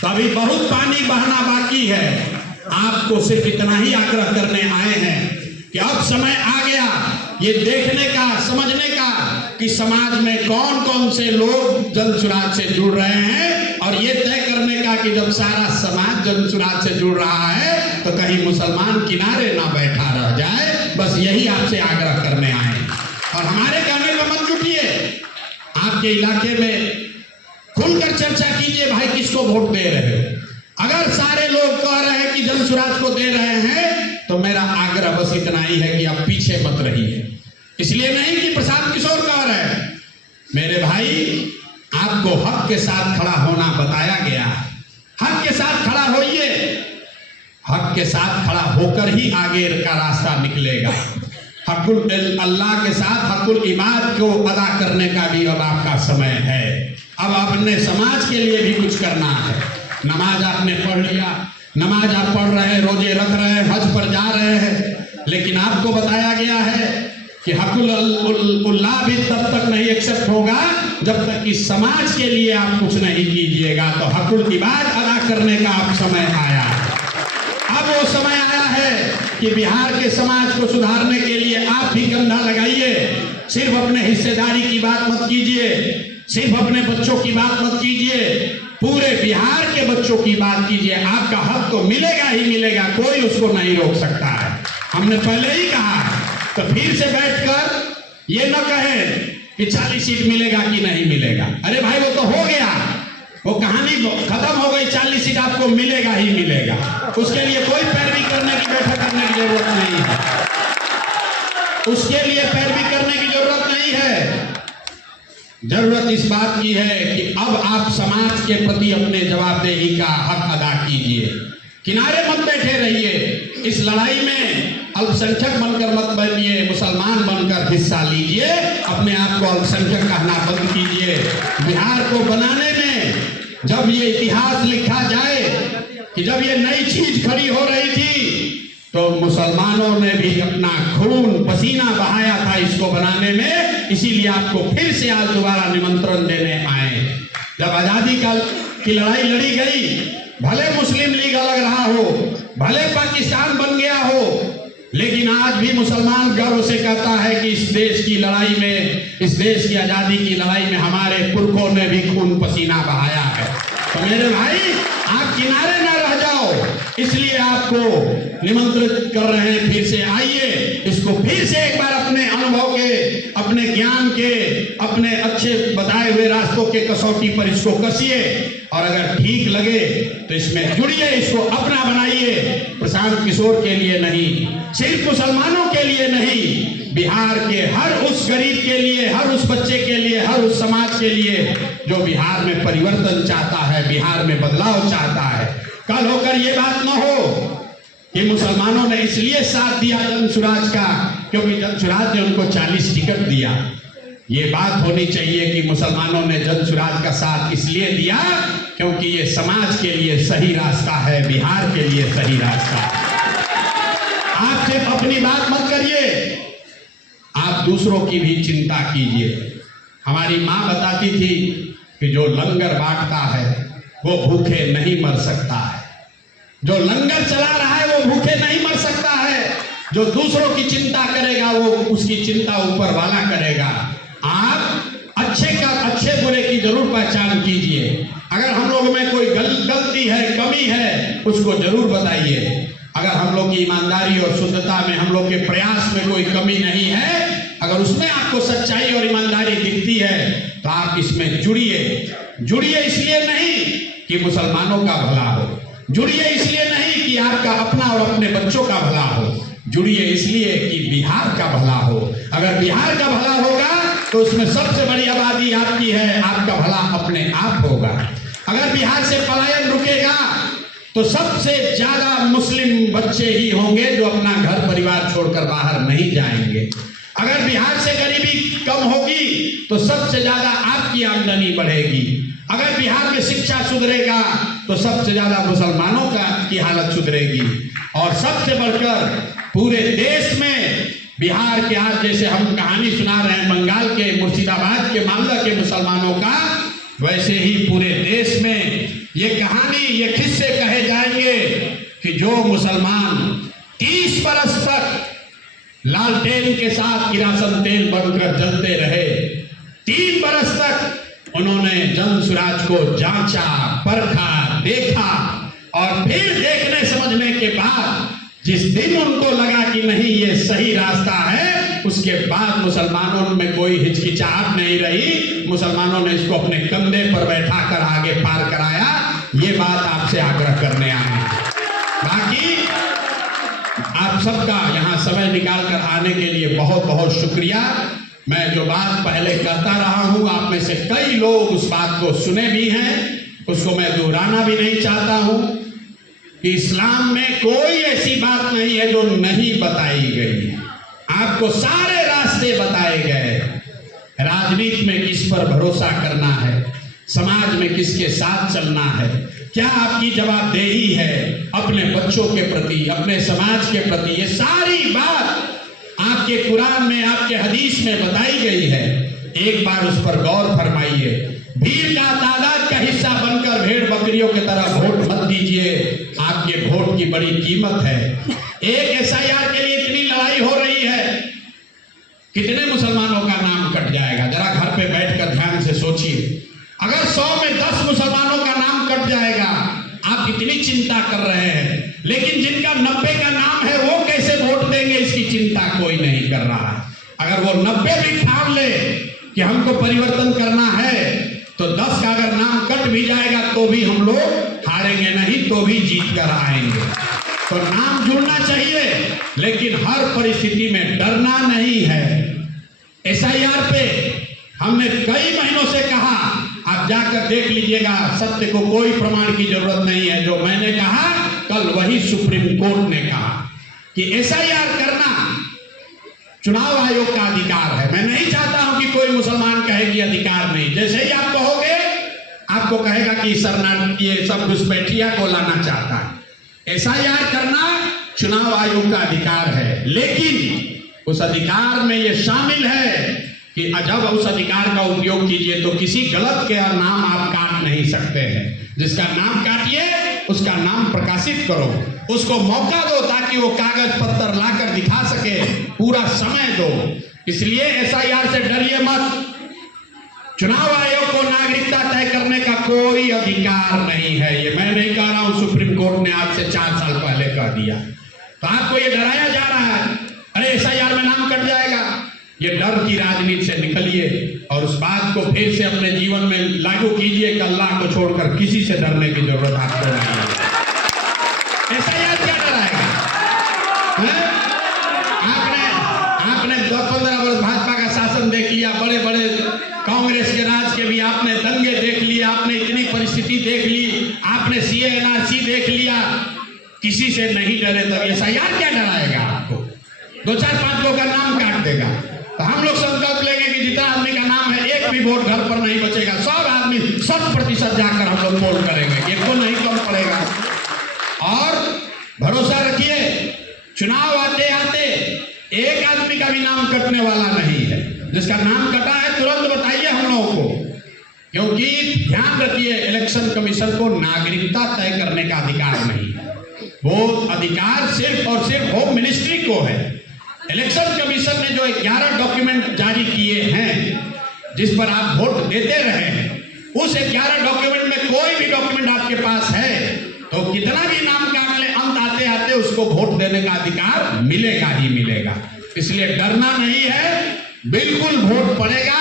तो अभी बहुत पानी बहना बाकी है। आपको सिर्फ इतना ही आग्रह करने आए हैं कि अब समय आ गया ये देखने का, समझने का कि समाज में कौन कौन से लोग जन सुराज से जुड़ रहे हैं, और ये तय करने का कि जब सारा समाज जन सुराज से जुड़ रहा है तो कहीं मुसलमान किनारे ना बैठा रह जाए। बस यही आपसे आग्रह करने आए। और हमारे कहने पर मत जुटिए, आपके इलाके में खुलकर चर्चा कीजिए, भाई किसको वोट दे रहे हो। अगर सारे लोग कह रहे हैं कि जन सुराज को दे रहे हैं तो मेरा आग्रह बस इतना ही है कि आप पीछे मत रहिए। इसलिए नहीं कि प्रशांत किशोर कह रहे हैं, मेरे भाई आपको हक के साथ खड़ा होना बताया गया। हक के साथ खड़ा होइए, हक के साथ खड़ा होकर ही आगे का रास्ता निकलेगा। हकुल अल्लाह के साथ हकुल इबाद को अदा करने का भी अब आपका समय है। अब अपने समाज के लिए भी कुछ करना है। नमाज आपने पढ़ लिया, नमाज आप पढ़ रहे हैं, रोजे रख रहे हैं, हज पर जा रहे हैं, लेकिन आपको बताया गया है कि हकुल उल्लाह भी तब तक नहीं एक्सेप्ट होगा जब तक कि समाज के लिए आप कुछ नहीं कीजिएगा। तो हकुल इबाद अदा करने का अब समय आया। अब वो समय आया है कि बिहार के समाज को सुधारने के लिए आप भी कंधा लगाइए। सिर्फ अपने हिस्सेदारी की बात मत कीजिए, सिर्फ अपने बच्चों की बात मत कीजिए, पूरे बिहार के बच्चों की बात कीजिए। आपका हक तो मिलेगा ही मिलेगा, कोई उसको नहीं रोक सकता है। हमने पहले ही कहा, तो फिर से बैठकर ये न कहें कि 40 सीट मिलेगा कि नहीं मिलेगा। अरे भाई वो तो हो गया, वो कहानी खत्म हो गई। 40 सीट आपको मिलेगा ही मिलेगा, उसके लिए कोई पैरवी करने की, बैठक करने की जरूरत नहीं है। उसके लिए पैरवी करने की जरूरत नहीं है। जरूरत इस बात की है कि अब आप समाज के प्रति अपने जवाबदेही का हक अदा कीजिए। किनारे मत बैठे रहिए। इस लड़ाई में अल्पसंख्यक बनकर मत बनिए, मुसलमान बनकर हिस्सा लीजिए। अपने आप को अल्पसंख्यक कहना बंद कीजिए। बिहार को बनाने में जब ये इतिहास लिखा जाए कि जब ये नई चीज खड़ी हो रही थी तो मुसलमानों ने भी अपना खून पसीना बहाया था इसको बनाने में। इसीलिए आपको फिर से आज दोबारा निमंत्रण देने आए। जब आजादी की लड़ाई लड़ी गई, भले मुस्लिम लीग अलग रहा हो, भले पाकिस्तान बन गया हो, लेकिन आज भी मुसलमान गर्व से कहता है कि इस देश की लड़ाई में, इस देश की आजादी की लड़ाई में हमारे पुरखों ने भी खून पसीना बहाया है। तो मेरे भाई आप किनारे ना रह जाओ, इसलिए आपको निमंत्रित कर रहे हैं। फिर से आइए, इसको फिर से एक बार अपने अनुभव के, अपने ज्ञान के, अपने अच्छे बताए हुए रास्तों के कसौटी पर इसको कसिए, और अगर ठीक लगे तो इसमें जुड़िए, इसको अपना बनाइए। प्रशांत किशोर के लिए नहीं, सिर्फ मुसलमानों के लिए नहीं, बिहार के हर उस गरीब के लिए, हर उस बच्चे के लिए, हर उस समाज के लिए जो बिहार में परिवर्तन चाहता है, बिहार में बदलाव चाहता है। कल होकर ये बात न हो कि मुसलमानों ने इसलिए साथ दिया जन सुराज का क्योंकि जन सुराज ने उनको 40 टिकट दिया। ये बात होनी चाहिए कि मुसलमानों ने जन सुराज का साथ इसलिए दिया क्योंकि ये समाज के लिए सही रास्ता है, बिहार के लिए सही रास्ता है। आप सिर्फ अपनी बात मत करिए, आप दूसरों की भी चिंता कीजिए। हमारी माँ बताती थी कि जो लंगर बांटता है वो भूखे नहीं मर सकता है, जो लंगर चला रहा है वो भूखे नहीं मर सकता है, जो दूसरों की चिंता करेगा वो उसकी चिंता ऊपर वाला करेगा। आप अच्छे बुरे की जरूर पहचान कीजिए। अगर हम लोग में कोई गलती है, कमी है, उसको जरूर बताइए। अगर हम लोग की ईमानदारी और शुद्धता में, हम लोग के प्रयास में कोई कमी नहीं है, अगर उसमें आपको सच्चाई और ईमानदारी दिखती है तो आप इसमें जुड़िए। इसलिए नहीं कि मुसलमानों का भला हो, जुड़िए इसलिए नहीं कि आपका अपना और अपने बच्चों का भला हो, जुड़िए इसलिए कि बिहार का भला हो। अगर बिहार का भला होगा तो उसमें सबसे बड़ी आबादी आपकी है, आपका भला अपने आप होगा। अगर बिहार से पलायन रुकेगा तो सबसे ज्यादा मुस्लिम बच्चे ही होंगे जो अपना घर परिवार छोड़कर बाहर नहीं जाएंगे। अगर बिहार से गरीबी कम होगी तो सबसे ज्यादा आपकी आमदनी बढ़ेगी। अगर बिहार में शिक्षा सुधरेगा तो सबसे ज्यादा मुसलमानों की हालत सुधरेगी। और सबसे बढ़कर पूरे देश में बिहार के, आज जैसे हम कहानी सुना रहे हैं बंगाल के मुर्शिदाबाद के मालदा के मुसलमानों का, वैसे ही पूरे देश में ये कहानी, ये किस्से कहे जाएंगे कि जो मुसलमान 30 बरस तक लालटेन के साथ किरासन तेल बनकर जलते रहे, 3 बरस तक उन्होंने जंग सुराज को जांचा, परखा, देखा और फिर देखने समझने के बाद जिस दिन उनको लगा कि नहीं ये सही रास्ता है, उसके बाद मुसलमानों में कोई हिचकिचाहट नहीं रही। मुसलमानों ने इसको अपने कंधे पर बैठा कर आगे पार कराया। ये बात आपसे आग्रह करने आए हैं। बाकी आप सबका यहाँ समय निकाल कर आने के लिए बहुत बहुत शुक्रिया। मैं जो बात पहले करता रहा हूँ, आप में से कई लोग उस बात को सुने भी हैं, उसको मैं दोहराना भी नहीं चाहता हूँ कि इस्लाम में कोई ऐसी बात नहीं है जो नहीं बताई गई है। आपको सारे रास्ते बताए गए। राजनीति में किस पर भरोसा करना है, समाज में किसके साथ चलना है, क्या आपकी जवाबदेही है अपने बच्चों के प्रति, अपने समाज के प्रति, ये सारी बात आपके कुरान में, आपके हदीस में बताई गई है। एक बार उस पर गौर फरमाइए। भीड़ का तादाद का हिस्सा बनकर भेड़ बकरियों की तरह वोट मत दीजिए। आपके वोट की बड़ी कीमत है। एक एसआईआर के लिए इतनी लड़ाई हो रही है, कितने मुसलमानों का नाम कट जाएगा? जरा घर पे बैठकर ध्यान से सोचिए। अगर 100 में 10 मुसलमानों का नाम कट जाएगा, आप इतनी चिंता कर रहे हैं, लेकिन जिनका 90 का नाम है वो कैसे वोट देंगे, इसकी चिंता कोई नहीं कर रहा है। अगर वो 90 भी ठान ले कि हमको परिवर्तन करना है, तो 10 का अगर नाम कट भी जाएगा तो भी हम लोग हारेंगे नहीं, तो भी जीत कर आएंगे। तो नाम जुड़ना चाहिए, लेकिन हर परिस्थिति में डरना नहीं है। एसआईआर पे हमने कई महीनों से कहा, आप जाकर देख लीजिएगा, सत्य को कोई प्रमाण की जरूरत नहीं है। जो मैंने कहा कल वही सुप्रीम कोर्ट ने कहा कि एसआईआर करना चुनाव आयोग का अधिकार है। मैं नहीं चाहता हूं कि कोई मुसलमान कहे कि अधिकार नहीं। जैसे ही आप कहोगे, आपको कहेगा कि शरणार्थी ये सब घुसपैठिया को लाना चाहता है। एसआईआर करना चुनाव आयोग का अधिकार है, लेकिन उस अधिकार में ये शामिल है कि जब उस अधिकार का उपयोग कीजिए तो किसी गलत के नाम आप काट नहीं सकते हैं। जिसका नाम काटिए उसका नाम प्रकाशित करो, उसको मौका दो ताकि वो कागज पत्तर लाकर दिखा सके, पूरा समय दो। इसलिए एसआईआर से डरिए मत। चुनाव आयोग को नागरिकता तय करने का कोई अधिकार नहीं है। ये मैं नहीं कह रहा हूं, सुप्रीम कोर्ट ने आज से 4 साल पहले कह दिया। तो आपको ये डराया जा रहा है, अरे एसआईआर में नाम कट जाएगा। ये डर की राजनीति से निकलिए और उस बात को फिर से अपने जीवन में लागू कीजिए कि अल्लाह को छोड़कर किसी से डरने की जरूरत आपको नहीं है। एसआईआर क्या डराएगा? आपने 10-15 वर्ष भाजपा का शासन देख लिया, बड़े बड़े कांग्रेस के राज के भी आपने दंगे देख लिए, आपने इतनी परिस्थिति देख ली, आपने सीए एनआरसी देख लिया, किसी से नहीं डरे। तो एसआईआर क्या डराएगा आपको? 2-4-5 लोगों का नाम काट देगा। तो हम लोग संकल्प लेंगे कि जितना आदमी का नाम है, एक भी वोट घर पर नहीं बचेगा। 100 आदमी 100% जाकर हम लोग वोट करेंगे, एक को नहीं कम पड़ेगा। और भरोसा रखिए, चुनाव आते आते एक आदमी का भी नाम कटने वाला नहीं है। जिसका नाम कटा है तुरंत बताइए हम लोगों को, क्योंकि ध्यान रखिए, इलेक्शन कमीशन को नागरिकता तय करने का अधिकार नहीं है। वो अधिकार सिर्फ और सिर्फ होम मिनिस्ट्री को है। इलेक्शन कमीशन ने जो 11 डॉक्यूमेंट जारी किए हैं, जिस पर आप वोट देते रहे हैं, उस 11 डॉक्यूमेंट में कोई भी डॉक्यूमेंट आपके पास है तो कितना भी नाम काट ले, अंत आते आते उसको वोट देने का अधिकार मिलेगा ही मिलेगा। इसलिए डरना नहीं है, बिल्कुल वोट पड़ेगा।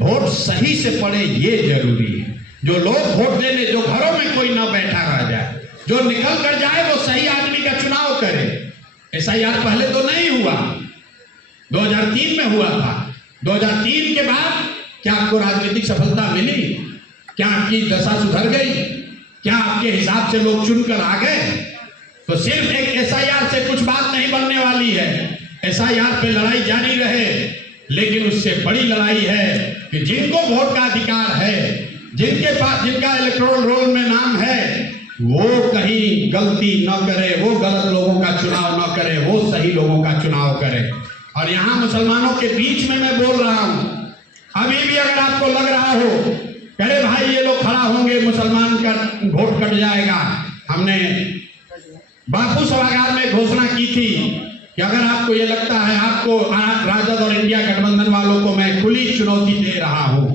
वोट सही से पड़े ये जरूरी है। जो लोग वोट देने, जो घरों में कोई ना बैठा रह जाए, जो निकल कर जाए, वो सही आदमी का चुनाव करे। एसआईआर पहले तो नहीं हुआ, 2003 में हुआ था। 2003 के बाद क्या आपको राजनीतिक सफलता मिली? क्या आपकी दशा सुधर गई? क्या आपके हिसाब से लोग चुनकर आ गए? तो सिर्फ एक एसआईआर से कुछ बात नहीं बनने वाली है। एसआईआर पे लड़ाई जारी रहे, लेकिन उससे बड़ी लड़ाई है कि जिनको वोट का अधिकार है, जिनके पास, जिनका इलेक्टोरल रोल में नाम है, वो कहीं गलती न करे, वो गलत लोगों का चुनाव न करे, वो सही लोगों का चुनाव करे। और यहाँ मुसलमानों के बीच में मैं बोल रहा हूं, अभी भी अगर आपको लग रहा हो अरे भाई ये लोग खड़ा होंगे, मुसलमान का वोट कट जाएगा। हमने बापू सभागार में घोषणा की थी कि अगर आपको ये लगता है, आपको राजद और इंडिया गठबंधन वालों को मैं खुली चुनौती दे रहा हूं,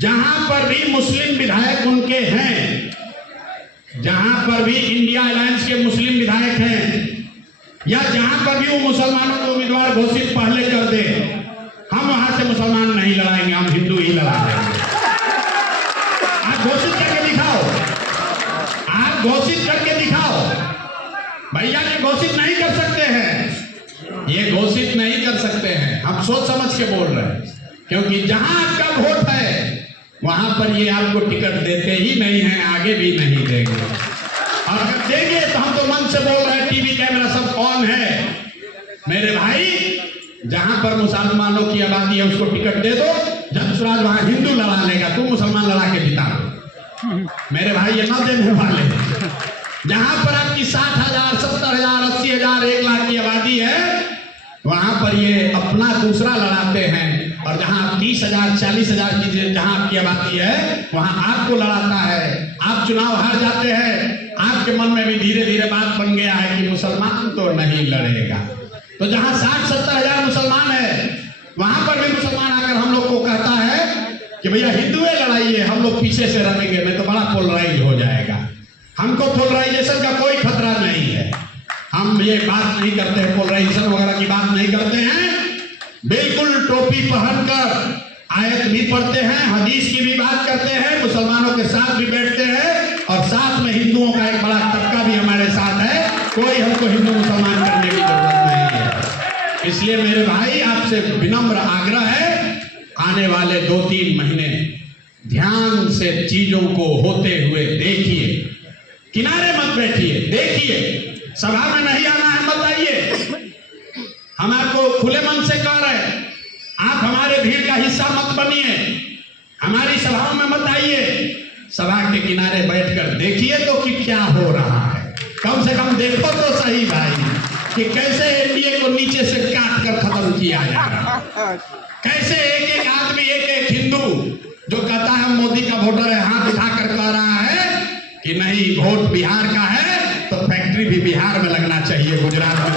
जहां पर भी मुस्लिम विधायक उनके हैं, जहां पर भी इंडिया अलायंस के मुस्लिम विधायक हैं, या जहां पर भी वो मुसलमानों को उम्मीदवार घोषित पहले कर दे, हम वहां से मुसलमान नहीं लड़ाएंगे, हम हिंदू ही लड़ाएंगे। आप घोषित करके दिखाओ, आप घोषित करके दिखाओ। भैया ये घोषित नहीं कर सकते हैं, ये घोषित नहीं कर सकते हैं। हम सोच समझ के बोल रहे हैं, क्योंकि जहां आपका वोट है वहां पर ये आपको टिकट देते ही नहीं है, आगे भी नहीं देंगे। और अगर देंगे तो हम तो मन से बोल रहे हैं, टीवी कैमरा सब ऑन है। मेरे भाई, जहां पर मुसलमानों की आबादी है उसको टिकट दे दो, जनसुराज वहां हिंदू लड़ा लेगा, तू मुसलमान लड़ा के जिता दो। मेरे भाई ये न देने वाले। जहां पर आपकी 60,000, 70,000, 80,000, 1 लाख की आबादी है, वहां पर ये अपना दूसरा लड़ाते हैं। और जहां 30,000, 40,000 की जहां आपकी आबादी है, वहां आपको लड़ाता है। आप चुनाव हार जाते हैं, आपके मन में भी धीरे धीरे बात बन गया है कि मुसलमान तो नहीं लड़ेगा। तो जहां 60-70,000 मुसलमान है, वहां पर भी मुसलमान आकर हम लोग को कहता है कि भैया हिंदुए लड़ाइए, हम लोग पीछे से रहेंगे, नहीं तो बड़ा पोलराइज हो जाएगा। हमको पोलराइजेशन का कोई खतरा नहीं है, हम ये बात नहीं करते हैं, पोलराइजेशन वगैरह की बात नहीं करते हैं। बिल्कुल टोपी पहनकर आयत भी पढ़ते हैं, हदीस की भी बात करते हैं, मुसलमानों के साथ भी बैठते हैं, और साथ में हिंदुओं का एक बड़ा तबका भी हमारे साथ है। कोई हमको हिंदू मुसलमान करने की जरूरत नहीं है। इसलिए मेरे भाई आपसे विनम्र आग्रह है, आने वाले 2-3 महीने ध्यान से चीजों को होते हुए देखिए, किनारे मत बैठिए, देखिए। सभा में नहीं आना है मत आइए, हम आपको खुले मन से कह रहे हैं, आप हमारे भीड़ का हिस्सा मत बनिए, हमारी सभाओं में मत आइए। सभा के किनारे बैठकर देखिए तो कि क्या हो रहा है, कम से कम देखो तो सही भाई कि कैसे एनडीए को नीचे से काट कर खत्म किया जा रहा है। कैसे एक आदमी, एक हिंदू जो कहता है मोदी का वोटर है, हाथ उठाकर कह रहा है कि नहीं वोट बिहार का है तो फैक्ट्री भी बिहार में लगना चाहिए, गुजरात में।